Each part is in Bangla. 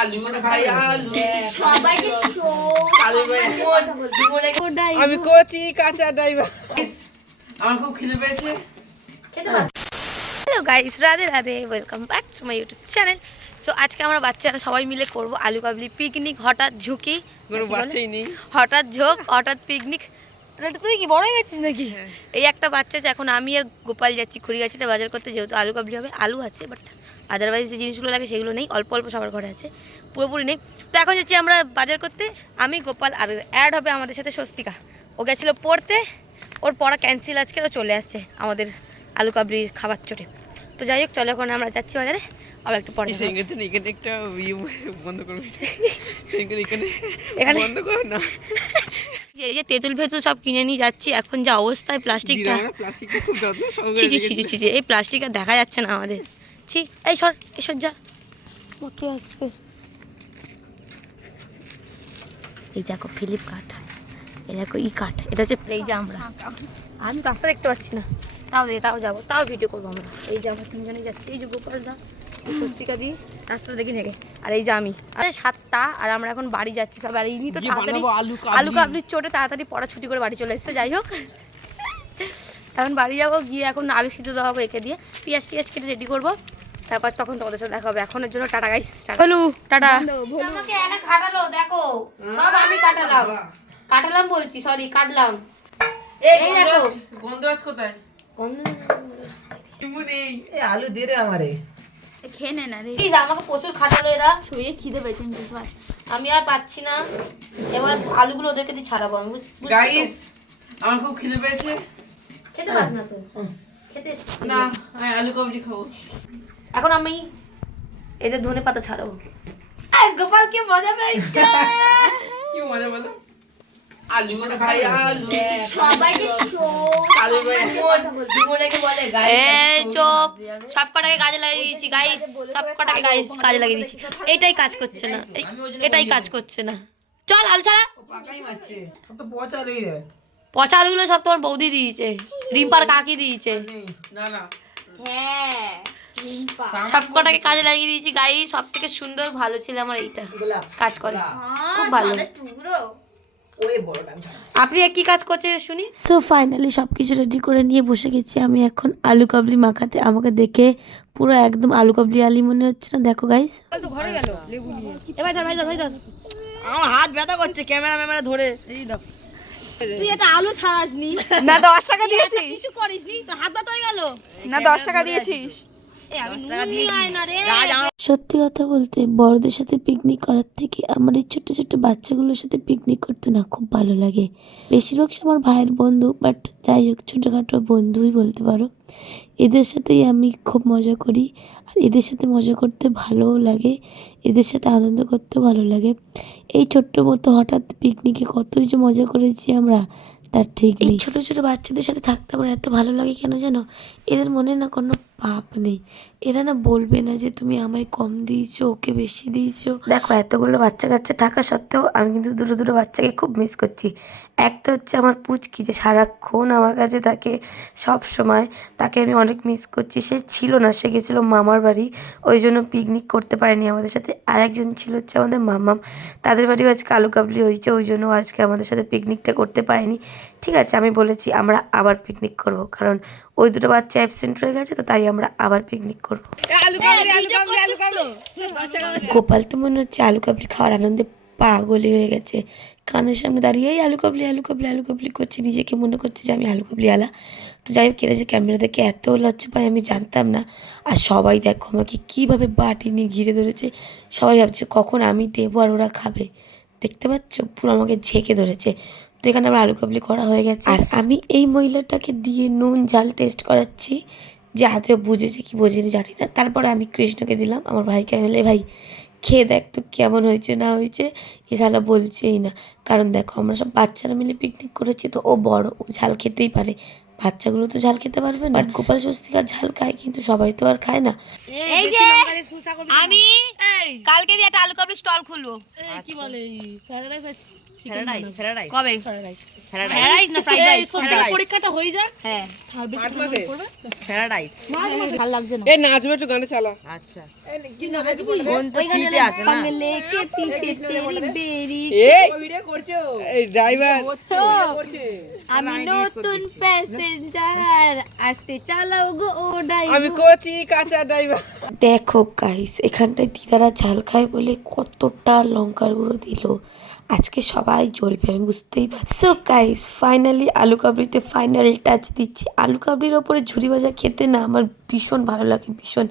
আলু ভাই আলু সবাইকে শো আলু ভাই আমি কোচি কাঁচা ড্রাইভার আমার খুব খিদে পেয়েছে খেতে পারো। Hello guys, Radhe Radhe, welcome back to my YouTube channel. So আজকে আমরা বাচ্চারা সবাই মিলে করব আলু কাবলি পিকনিক। হঠাৎ ঝুঁকি, কোনো বাচ্চাই নেই, হঠাৎ ঝোঁক, হঠাৎ পিকনিক। তুই কি বড় হয়ে গেছিস নাকি? এই একটা বাচ্চা আছে। এখন আমি আর গোপাল যাচ্ছি খড়িগাছিতে বাজার করতে, যেহেতু আলু কাবলি হবে। আলু আছে বাট আদারওয়াইজ যে জিনিসগুলো লাগে সেগুলো নেই, অল্প অল্প সবার ঘরে আছে, পুরোপুরি নেই। তো এখন যাচ্ছি আমরা বাজার করতে, আমি গোপাল, আর অ্যাড হবে আমাদের সাথে স্বস্তিকা। ও গেছিলো পড়তে, ওর পড়া ক্যান্সেল আজকে, ও চলে আসছে আমাদের আলু কাবলির খাবার চোটে। তো যাই হোক, চলো এখন আমরা যাচ্ছি বাজারে, আবার একটু পরে এখানে একটা বন্ধ করবে, এখানে বন্ধ কর না। এই যে তেঁতুল ফেতুল সব কিনে নিয়ে যাচ্ছি। এখন যা অবস্থায় প্লাস্টিকটা, ছি, এই প্লাস্টিক আর দেখা যাচ্ছে না আমাদের। ছি, এই সর, এসব যা কে আসবে। এই দেখো ফ্লিপকার্ট, এই দেখো ই কার্ট, এটা হচ্ছে এই যে আমরা, আমি রাস্তা দেখতে পাচ্ছি না, তাও যাবো, তাও ভিডিও করবো আমরা। এই যে আমরা তিনজনে যাচ্ছি, এই যে গোপাল দা, স্বস্তিকা দি, রাস্তাটা দেখি থেকে, আর এই যে আমি। আরে 7টা, আর আমরা এখন বাড়ি যাচ্ছি সব। আর ইনি তো তাড়াতাড়ি আলু কাবলির চোটে তাড়াতাড়ি পড়া ছুটি করে বাড়ি চলে এসছে। যাই হোক, এখন বাড়ি যাবো, গিয়ে এখন আলু সিদ্ধ দেওয়া হবে একে দিয়ে, পেঁয়াজ টিয়াজ কেটে রেডি করবো, তারপর তখন তোমাদের সাথে দেখা হবে। এখনের জন্য টাটা গাইস, হ্যালো টাটা। আমাকে এনে কাটালো, দেখো সব আমি কাটালাম বলছি, সরি কাটলাম। এই দেখো গন্ধরাজ কোথায়? আলু দে রে আমারে, খেয়ে নে না রে। এই আমাকে প্রচুর খাটালো এরা, শুয়ে খিদে পেয়েছে, আমি আর পাচ্ছি না। এবার আলুগুলো ওদেরকে দিয়ে ছাড়াবো আমি। গাইস আমার খুব খিদে পেয়েছে। খেতে পাস না তো? খেতে না, আমি আলু কাবলি খাবো। এখন আমি এদের ধনে পাতা ছাড়াবো। গোপাল কি মজা পেয়েছে, কি মজা বলো। আলু ভাই আলু সবাইকে শো আলু ভাই জীবনেকে বলে গাইস, এই চুপ। সব কটাকে কাজে লাগিয়ে দিয়েছি গাইস, সব কটাকে গাইস কাজে লাগিয়ে দিয়েছি। এটাই কাজ করছে না, এটাই কাজ করছে না। চল আলু ছাড়া। পাকাই মারছে, তো পচা আলুই দেয়। পচা আলুগুলো সব তোমার বৌদি দিয়েছে, রিম্পার কাকি দিয়েছে। না না, হ্যাঁ সব কটাকে কাজে লাগিয়ে দিয়েছি গাইস। সব থেকে সুন্দর ভালো ছিল আমার এইটা, কাজ করে খুব ভালো। আপনি কি কাজ করছে শুনি। সো ফাইনালি সব কিছু রেডি করে নিয়ে বসে গেছি আমি এখন আলু কাবলি মাখাতে। আমাকে দেখে পুরো একদম আলু কাবলি আলি মনে হচ্ছে না, দেখো গাইস। ঘরে গেল লেবু নিয়ে, এবার ধর ভাই, ধর ভাই, ধর। আমার হাত ব্যথা করছে ক্যামেরা ধরে। এই দাও, তুই এটা আলু ছাড়াসনি না 10 টাকা দিয়েছিস? কিছু করিসনি, তোর হাত ব্যথা হয়ে গেল না 10 টাকা দিয়েছিস? এই আমি নুন নিয়ে আয় না রে। সত্যি কথা বলতে বড়দের সাথে পিকনিক করার থেকে আমার এই ছোট্ট ছোট্ট বাচ্চাগুলোর সাথে পিকনিক করতে না খুব ভালো লাগে। বেশিরভাগ সে আমার ভাইয়ের বন্ধু, বাট যাই হোক ছোটোখাটো বন্ধুই বলতে পারো। এদের সাথেই আমি খুব মজা করি, আর এদের সাথে মজা করতে ভালোও লাগে, এদের সাথে আনন্দ করতেও ভালো লাগে। এই ছোট্ট মতো হঠাৎ পিকনিকে কতই যে মজা করেছি আমরা, তার ঠিক নেই। ছোটো ছোটো বাচ্চাদের সাথে থাকতে আমার এত ভালো লাগে কেন জানো? এদের মনে না কোনো পাপ নেই, এরা না বলবে না যে তুমি আমায় কম দিয়েছো, ওকে বেশি দিয়েছো। দেখো এতগুলো বাচ্চা কাচ্চা থাকা সত্ত্বেও আমি কিন্তু দুটো দুটো বাচ্চাকে খুব মিস করছি। একটা হচ্ছে আমার পুচকি, যে সারাক্ষণ আমার কাছে থাকে সব সময়, তাকে আমি অনেক মিস করছি। সে ছিল না, সে গেছিলো মামার বাড়ি, ওই জন্য পিকনিক করতে পারেনি আমাদের সাথে। আর একজন ছিল হচ্ছে আমাদের মামাম, তাদের বাড়িও আজকে আলু কাবলি হয়েছে, ওই জন্য আজকে আমাদের সাথে পিকনিকটা করতে পারেনি। ঠিক আছে, আমি বলেছি আমরা আবার পিকনিক করব, কারণ ওই দুটো বাচ্চা অ্যাবসেন্ট হয়ে গেছে, তো তাই আমরা আবার পিকনিক করবো। গোপাল তো মনে হচ্ছে আলু কাবলি খাওয়ার আনন্দে পাগলই হয়ে গেছে, কানের সামনে দাঁড়িয়ে এই আলু কাবলি আলু কাবলি আলু কাবলি করছে, নিজেকে মনে করছে যে আমি আলু কাবলি আলা। তো যাই হোক, এরা যে ক্যামেরা দেখে এত লজ্জা পায় আমি জানতাম না। আর সবাই দেখো আমাকে কীভাবে বাটি নিয়ে ঘিরে ধরেছে, সবাই ভাবছে কখন আমি দেবো আর ওরা খাবে। দেখতে পাচ্ছ, পুরো আমাকে ঝেঁকে ধরেছে। তো এখানে আমার আলু কাবলি করা হয়ে গেছে, আর আমি এই মহিলাটাকে দিয়ে নুন ঝাল টেস্ট করাচ্ছি, যে আদেও বুঝেছে কি বোঝেনি জানি না। তারপরে আমি কৃষ্ণকে দিলাম, আমার ভাইকে আমি বলে ভাই খেয়ে দেখ তো কেমন হয়েছে না হয়েছে। এ ঝালা বলছেই না, কারণ দেখো আমরা সব বাচ্চারা মিলে পিকনিক করেছি, তো ও বড়, ও ঝাল খেতেই পারে, বাচ্চাগুলো তো ঝাল খেতে পারবে না। গোপাল স্বস্তিকা ঝাল খায়, কিন্তু সবাই তো আর খায় না। এই যে আমি কালকে দিয়ে একটা আলু কাবলি স্টল খুলবো। কি বলে ফ্রাইড রাইস কবে ফ্রাইড রাইস রাইস না ফ্রাইড রাইস পরীক্ষাটা হয়ে যাক হ্যাঁ মার্চ মাসে ফ্রাইড রাইস ভালো লাগছে না এই নাচবে একটু গানে চালা আচ্ছা কি নাচবে ওই গানে আছে না লেকে পিছে তেরি বেরি এই ভিডিও করছো এই ড্রাইভার করছে আমি নতুন প্যাসেঞ্জার আসতে চালাও গো ও ড্রাইভার আমি কোচি কাঁচা ড্রাইভার দেখো গাইস এখানটায় দিদারা ঝাল খায় বলে কতটা লঙ্কার গুঁড়ো দিল। আজকে সবাই জ্বলবে আমি বুঝতেই পারছি। সো গাইস ফাইনালি আলু কাবলিতে ফাইনাল টাচ দিচ্ছি। আলু কাবলির ওপরে ঝুরি ভাজা খেতে না আমার ভীষণ ভালো লাগে, ভীষণ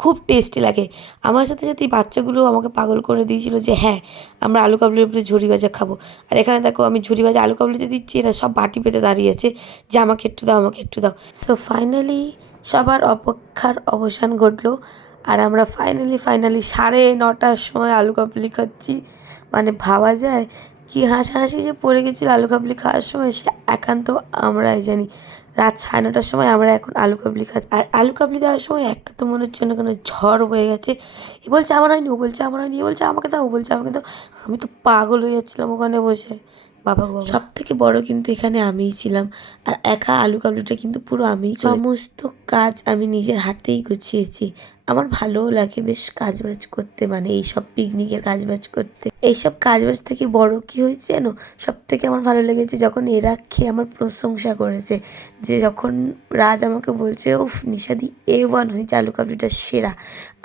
খুব টেস্টি লাগে। আমার সাথে সাথে এই বাচ্চাগুলো আমাকে পাগল করে দিয়েছিল যে হ্যাঁ আমরা আলু কাবলির উপরে ঝুরি ভাজা খাবো। আর এখানে দেখো আমি ঝুরি ভাজা আলু কাবলিতে দিচ্ছি, এরা সব বাটি পেতে দাঁড়িয়ে আছে যে আমাকে একটু দাও আমাকে একটু দাও। সো ফাইনালি সবার অপেক্ষার অবসান ঘটলো আর আমরা ফাইনালি 9:30টার সময় আলু কাবলি খাচ্ছি। মানে ভাবা যায় কি হাসাহাসি যে পড়ে গেছিলো আলু কাবলি খাওয়ার সময় সে একান্ত আমরাই জানি। রাত 9:30টার সময় আমরা এখন আলু কাবলি খাচ্ছি। আর আলু কাবলি দেওয়ার সময় একটা তো মনে হচ্ছে না কেন ঝড় বয়ে গেছে। এ বলছে আমার হয়নি, ও বলছে আমার হয়নি, এ বলছে আমাকে দাও, ও বলছে আমাকে দাও। আমি তো পাগল হয়ে যাচ্ছিলাম ওখানে বসে। বাবা সব থেকে বড় কিন্তু এখানে আমিই ছিলাম আর একা আলু কাবলিটা কিন্তু পুরো আমিই সমস্ত কাজ আমি নিজের হাতেই গুছিয়েছি। আমার ভালোও লাগে বেশ কাজবাজ করতে, মানে এইসব পিকনিকের কাজবাজ করতে। এইসব কাজবাজ থেকে বড় কি হয়েছে জানো, সব থেকে আমার ভালো লেগেছে যখন এরা খেয়ে আমার প্রশংসা করেছে। যে যখন রাজ আমাকে বলছে উফ নিশাদি A1 হয়েছে আলু কাবলিটা সেরা,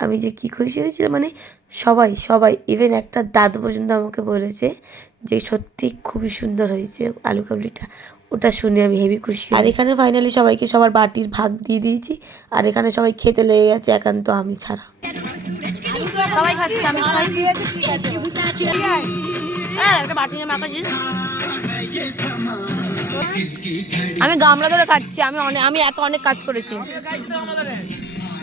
আমি যে কি খুশি হয়েছিল। মানে সবাই ইভেন একটা দাদু পর্যন্ত আমাকে বলেছে যে সত্যি খুবই সুন্দর হয়েছে আলু কাবলিটা। ওটা শুনে আমি হেভি খুশি। আর এখানে ফাইনালি সবাইকে সবার বাটির ভাগ দিয়ে দিয়েছি আর এখানে সবাই খেতে লেগে গেছে একান্ত আমি ছাড়া। সবাই খাচ্ছে আমি খাই হ্যাঁ একটা বাটি নিয়ে মাখা আমি গামলা ধরে খাচ্ছি। আমি একা অনেক কাজ করেছি।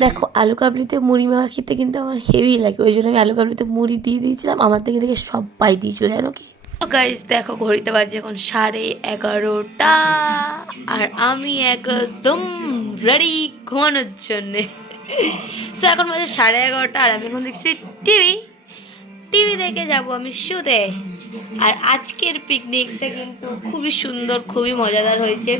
দেখো আলু কাবলিতে মুড়ি মাখা খেতে কিন্তু আমার হেভি লাগে, ওই জন্য আমি আলু কাবলিতে মুড়ি দিয়ে দিয়েছিলাম। আমার থেকে দেখে সবাই দিয়েছিল জানো কি। গাইস দেখো ঘড়িতে বাজে এখন 11:30টা আর আমি একদম রেডি ঘুমানোর জন্যে। সো এখন বাজে 11:30 আর আমি এখন দেখছি টিভি দেখে যাব আমি শুতে। আর আজকের পিকনিকটা কিন্তু খুবই সুন্দর, খুবই মজাদার হয়েছে।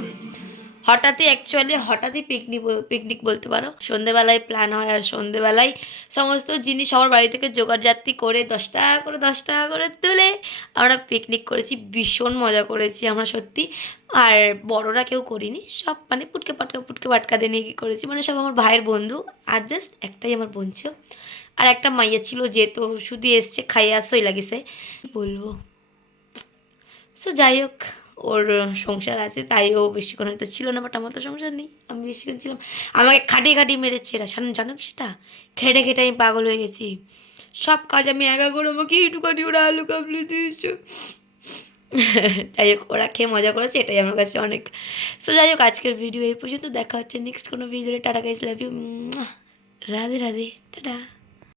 হঠাৎই পিকনিক বলতে পারো। সন্ধেবেলায় প্ল্যান হয় আর সন্ধেবেলায় সমস্ত জিনিস সবার বাড়ি থেকে জোগাড়জাতি করে 10 টাকা করে তুলে আমরা পিকনিক করেছি। ভীষণ মজা করেছি আমরা সত্যি। আর বড়রা কেউ করিনি, সব মানে পুটকে পাটকা দিয়ে নিয়ে করেছি। মানে সব আমার ভাইয়ের বন্ধু আর জাস্ট একটাই আমার বোন ছিল আর একটা মাইয়া ছিল যে তো শুধু এসছে খাইয়ে আসই লাগিছে বলবো। সো যাই হোক ওর সংসার আছে তাই ও বেশিক্ষণ হয়তো ছিল না, বাট আমার তো সংসার নেই, আমি বেশিক্ষণ ছিলাম। আমাকে খাটিয়ে মেরেছে এরা, জানো কি সেটা খেটে আমি পাগল হয়ে গেছি। সব কাজ আমি একা করে, আমাকে একটুখানি ওরা আলু কাবলি দিয়েছে। যাই হোক ওরা খেয়ে মজা করেছে, এটাই আমার কাছে অনেক। সো যাই হোক আজকের ভিডিও এই পর্যন্ত, দেখা হচ্ছে নেক্সট কোনো ভিডিওতে। Tata guys, love you, Radhe Radhe, tata.